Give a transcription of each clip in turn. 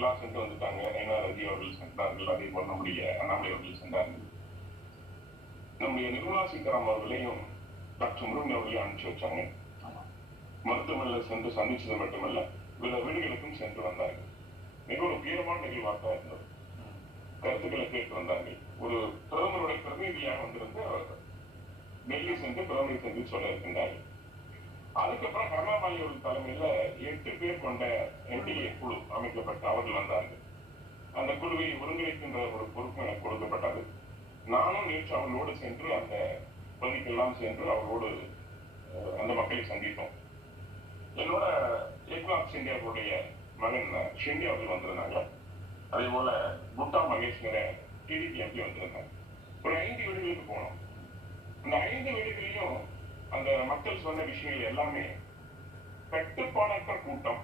எல்லாம் சென்று வந்துட்டாங்க. நயனா ரவி அவர்கள் சென்றார்கள். அதே போல் நம்முடைய அண்ணாமலை அவர்கள் சென்றார்கள். நம்முடைய நிர்மலா சீதாராமன் அவர்களையும் டாக்டர் முருகன் அவர்களையும் அனுப்பிச்சு வச்சாங்க. மருத்துவமனையில் சென்று சந்திச்சது மட்டுமல்ல சில வீடுகளுக்கும் சென்று வந்தார்கள். மிக ஒரு உயரமான நிகழ்வாக இருந்தது. கருத்துக்களை கேட்டு வந்தார்கள். ஒரு பிரதமருடைய பிரதிநிதியாக வந்திருந்து அவர் டெல்லி சென்று பிரதமரை சந்தித்து சொல்ல இருக்கின்றார்கள். அதுக்கப்புறம் கருணாபாய் தலைமையில எட்டு பேர் கொண்ட என்டிஏ குழு அமைக்கப்பட்டு அவர்கள் வந்தார்கள். அந்த குழுவை ஒருங்கிணைக்கின்ற ஒரு பொறுப்பு எனக்கு கொடுக்கப்பட்டது. நானும் நேற்று அவர்களோடு சென்று அந்த பகுதிக்கெல்லாம் சென்று அவர்களோடு அஹ், அந்த மக்களை சந்தித்தோம். என்னோட ஏக்நாத் சிண்டே அவருடைய மகன் ஷிண்டே அவர்கள் வந்திருந்தாங்க. அதே போல குட்டா மகேஷ்ங்கிற டிடிபி எம்பி வந்திருந்தாங்க. ஒரு ஐந்து வீடுகளுக்கு போனோம். அந்த ஐந்து வீடுகளிலும் அந்த மக்கள் சொன்ன விஷயங்கள் எல்லாமே கட்டுப்பாடற்ற கூட்டம்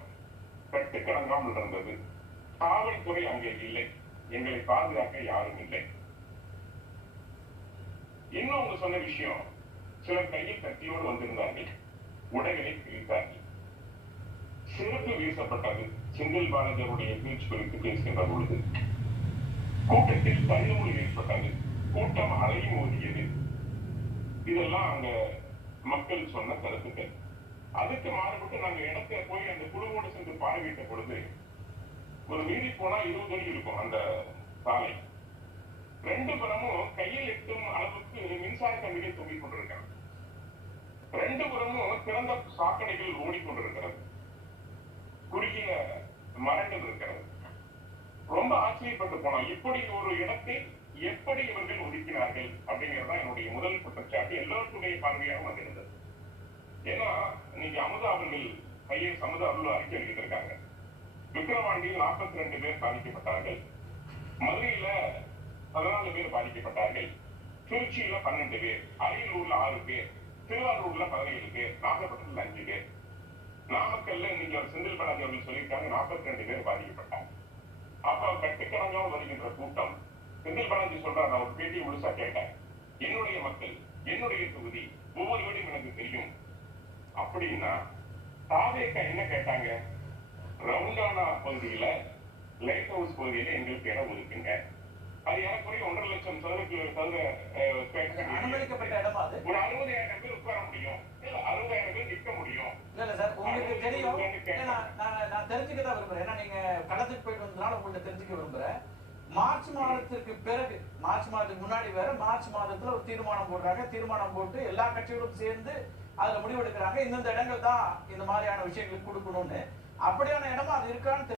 கட்டுக்கடங்காமல் இருந்தது. காவல்துறை அங்கே இல்லை. எங்களை பாதுகாக்க யாரும் இல்லை. இன்னும் அவங்க சொன்ன விஷயம் சிலர் கையில் கத்தியோடு வந்திருந்தார்கள். உடைகளை பிரித்தார்கள் சிறப்பு வீசப்பட்டது. செந்தில் பாலாஜியுடைய பேச்சு குறித்து பேசுகின்ற பொழுது கூட்டத்தில் தள்ளுமுறை ஏற்பட்டது. கூட்டம் அலையும் மோதியது. இதெல்லாம் அங்க மக்கள் சொன்ன கருத்துக்கள். அதுக்கு மாறுபட்டு நாங்க இடத்தை போய் அந்த குழுவோடு சென்று பார்வையிட்ட பொழுது ஒரு மீறி போனா இருபது அடி இருக்கும் அந்த சாலை. ரெண்டு புறமும் கையில் எட்டும் அளவுக்கு மின்சார கம்பிகள் தொங்கிக் கொண்டிருக்கிறது. ரெண்டு புறமும் திறந்த சாக்கடைகள் ஓடிக்கொண்டிருக்கிறது. குறுகிய மரங்கள் இருக்கிறது. ரொம்ப ஆச்சரியப்பட்டு போனோம். இப்படி ஒரு இடத்தை எப்படி இவர்கள் ஒதுக்கினார்கள் அப்படிங்கிறது தான் என்னுடைய முதல் குற்றச்சாட்டு எல்லோருக்குடைய பார்வையாகவும் வந்திருந்தது இருந்தது ஏன்னா இன்னைக்கு அமுதா அவர்கள் ஐஎஸ் அமுதா அவர்கள் அறிக்கை எழுதியிருக்காங்க விக்ரவாண்டியில் நாற்பத்தி ரெண்டு பேர் பாதிக்கப்பட்டார்கள் மதுரையில பதினாலு பேர் பாதிக்கப்பட்டார்கள் திருச்சியில பன்னெண்டு பேர் அரியலூர்ல ஆறு பேர் திருவாரூர்ல பதினேழு பேர் நாகப்பட்டினத்துல அஞ்சு பேர் நாமக்கல்ல இன்னைக்கு அவர் செந்தில் பாலாஜி அவர்கள் சொல்லியிருக்காங்க நாற்பத்தி ரெண்டு பேர் பாதிக்கப்பட்டாங்க அப்ப கட்டுக்கணங்காக வருகின்ற கூட்டம் செந்தில் பாலாஜி சொல்றாரு நான் ஒரு பேட்டி முழுசா கேட்டேன். என்னுடைய மக்கள் என்னுடைய தொகுதி ஒவ்வொரு வீடும் எனக்கு தெரியும். அப்படின்னா தாவேக்கா என்ன கேட்டாங்க? ரவுண்டானா பகுதியில லைட் ஹவுஸ் பகுதியில எங்களுக்கு இடம் ஒதுக்குங்க. அது ஏறக்குறைய ஒன்றரை லட்சம் சதுர இருக்கு. அனுமதிக்கப்பட்ட இடமா அது? ஒரு அறுபதாயிரம் பேர் உட்கார முடியும். இல்ல அறுபதாயிரம் பேர் நிற்க முடியும். இல்ல இல்ல சார் உங்களுக்கு தெரியும். நான் தெரிஞ்சுக்க தான் விரும்புறேன். ஏன்னா நீங்க களத்துக்கு போயிட்டு வந்ததுனால உங்கள்ட்ட தெரிஞ்சுக்க விரும்புறேன். மார்ச் மாதத்திற்கு பிறகு மார்ச் மாதத்துக்கு முன்னாடி வேற மார்ச் மாதத்துல ஒரு தீர்மானம் போடுறாங்க. தீர்மானம் போட்டு எல்லா கட்சிகளும் சேர்ந்து அதுல முடிவெடுக்கிறாங்க. இந்தந்த இடங்கள் தான் இந்த மாதிரியான விஷயங்களுக்கு கொடுக்கணும்னு. அப்படியான இடமா அது இருக்கான்னு